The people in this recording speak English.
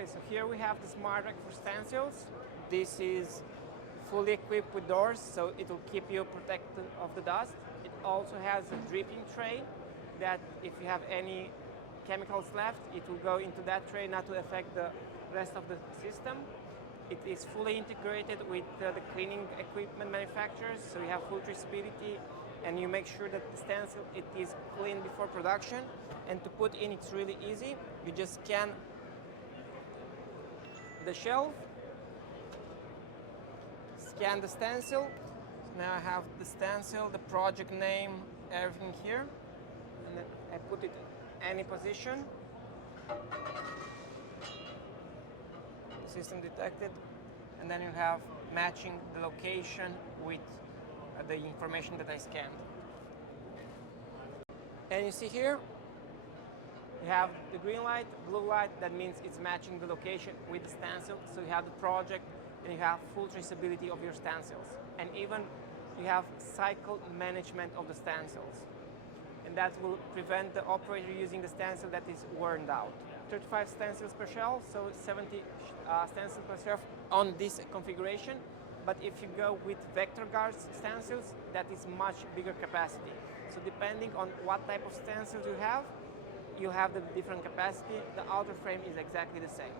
Okay, so here we have the smart rack for stencils. This is fully equipped with doors, so it will keep you protected of the dust. It also has a dripping tray that if you have any chemicals left, it will go into that tray not to affect the rest of the system. It is fully integrated with the cleaning equipment manufacturers, so you have full traceability and you make sure that the stencil it is clean before production. And to put in, it's really easy. You just scan the shelf, scan the stencil. So now I have the stencil, the project name, everything here, and then I put it in any position. System detected, and then you have matching the location with the information that I scanned. And you see here, you have the green light, blue light, that means it's matching the location with the stencil. So you have the project and you have full traceability of your stencils. And even you have cycle management of the stencils. And that will prevent the operator using the stencil that is worn out. 35 stencils per shelf, so 70 stencils per shelf on this configuration. But if you go with vector guard stencils, that is much bigger capacity. So depending on what type of stencils you have the different capacity. The outer frame is exactly the same.